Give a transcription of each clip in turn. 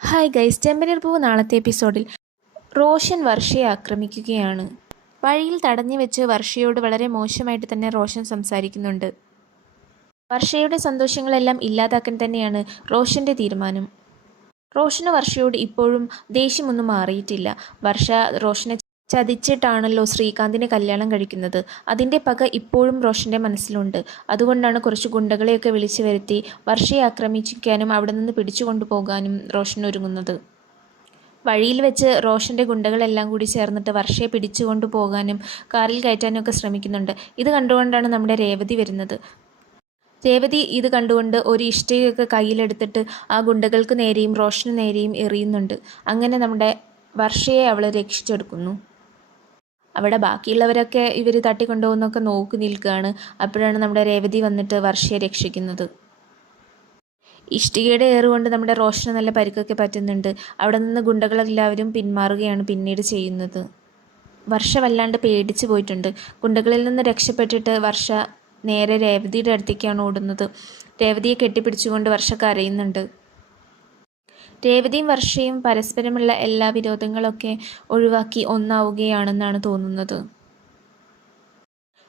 Hi guys, ചെമ്പനീർ പൂവ് നാളത്തെ എപ്പിസോഡിൽ റോഷൻ വർഷയെ ആക്രമിക്കുകയാണ്. വഴിയിൽ തടഞ്ഞു വെച്ച് വർഷയോട് വളരെ മോശമായിട്ട് തന്നെ റോഷൻ സംസാരിക്കുന്നുണ്ട്. വർഷയുടെ സന്തോഷങ്ങളെല്ലാം ഇല്ലാതാക്കാൻ തന്നെയാണ് റോഷൻ്റെ തീരുമാനം. റോഷന് വർഷയോട് ഇപ്പോഴും ദേഷ്യമൊന്നും മാറിയിട്ടില്ല. വർഷ റോഷനെ ചതിച്ചിട്ടാണല്ലോ ശ്രീകാന്തിനെ കല്യാണം കഴിക്കുന്നത്. അതിൻ്റെ പക ഇപ്പോഴും റോഷൻ്റെ മനസ്സിലുണ്ട്. അതുകൊണ്ടാണ് കുറച്ച് ഗുണ്ടകളെയൊക്കെ വിളിച്ചു വരുത്തി വർഷയെ ആക്രമിക്കാനും അവിടെ നിന്ന് പിടിച്ചു കൊണ്ടുപോകാനും റോഷൻ ഒരുങ്ങുന്നത്. വഴിയിൽ വെച്ച് റോഷൻ്റെ ഗുണ്ടകളെല്ലാം കൂടി ചേർന്നിട്ട് വർഷയെ പിടിച്ചു കൊണ്ടുപോകാനും കാറിൽ കയറ്റാനും ഒക്കെ ശ്രമിക്കുന്നുണ്ട്. ഇത് കണ്ടുകൊണ്ടാണ് നമ്മുടെ രേവതി വരുന്നത്. രേവതി ഇത് കണ്ടുകൊണ്ട് ഒരു ഇഷ്ടികയൊക്കെ കയ്യിലെടുത്തിട്ട് ആ ഗുണ്ടകൾക്ക് നേരെയും റോഷന് നേരെയും എറിയുന്നുണ്ട്. അങ്ങനെ നമ്മുടെ വർഷയെ അവൾ രക്ഷിച്ചെടുക്കുന്നു. അവിടെ ബാക്കിയുള്ളവരൊക്കെ ഇവർ തട്ടിക്കൊണ്ടുപോകുന്നൊക്കെ നോക്കി നിൽക്കുകയാണ്. അപ്പോഴാണ് നമ്മുടെ രേവതി വന്നിട്ട് വർഷയെ രക്ഷിക്കുന്നത്. ഇഷ്ടികയുടെ ഏറുകൊണ്ട് നമ്മുടെ റോഷന് നല്ല പരിക്കൊക്കെ പറ്റുന്നുണ്ട്. അവിടെ നിന്ന് ഗുണ്ടകളെല്ലാവരും പിന്മാറുകയാണ് പിന്നീട് ചെയ്യുന്നത്. വർഷ വല്ലാണ്ട് പേടിച്ചു പോയിട്ടുണ്ട്. ഗുണ്ടകളിൽ നിന്ന് രക്ഷപ്പെട്ടിട്ട് വർഷ നേരെ രേവതിയുടെ അടുത്തേക്കാണ് ഓടുന്നത്. രേവതിയെ കെട്ടിപ്പിടിച്ചുകൊണ്ട് വർഷ കരയുന്നുണ്ട്. രേവതിയും വർഷയും പരസ്പരമുള്ള എല്ലാ വിരോധങ്ങളൊക്കെ ഒഴിവാക്കി ഒന്നാവുകയാണെന്നാണ് തോന്നുന്നത്.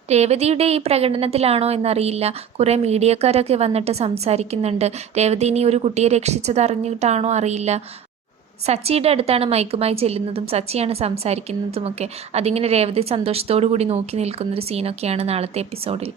രേവതിയുടെ ഈ പ്രകടനത്തിലാണോ എന്നറിയില്ല, കുറേ മീഡിയക്കാരൊക്കെ വന്നിട്ട് സംസാരിക്കുന്നുണ്ട്. രേവതി ഇനി ഒരു കുട്ടിയെ രക്ഷിച്ചത് അറിഞ്ഞിട്ടാണോ അറിയില്ല. സച്ചിയുടെ അടുത്താണ് മൈക്കുമായി ചെല്ലുന്നതും സച്ചിയാണ് സംസാരിക്കുന്നതുമൊക്കെ. അതിങ്ങനെ രേവതി സന്തോഷത്തോടു കൂടി നോക്കി നിൽക്കുന്നൊരു സീനൊക്കെയാണ് നാളത്തെ എപ്പിസോഡിൽ.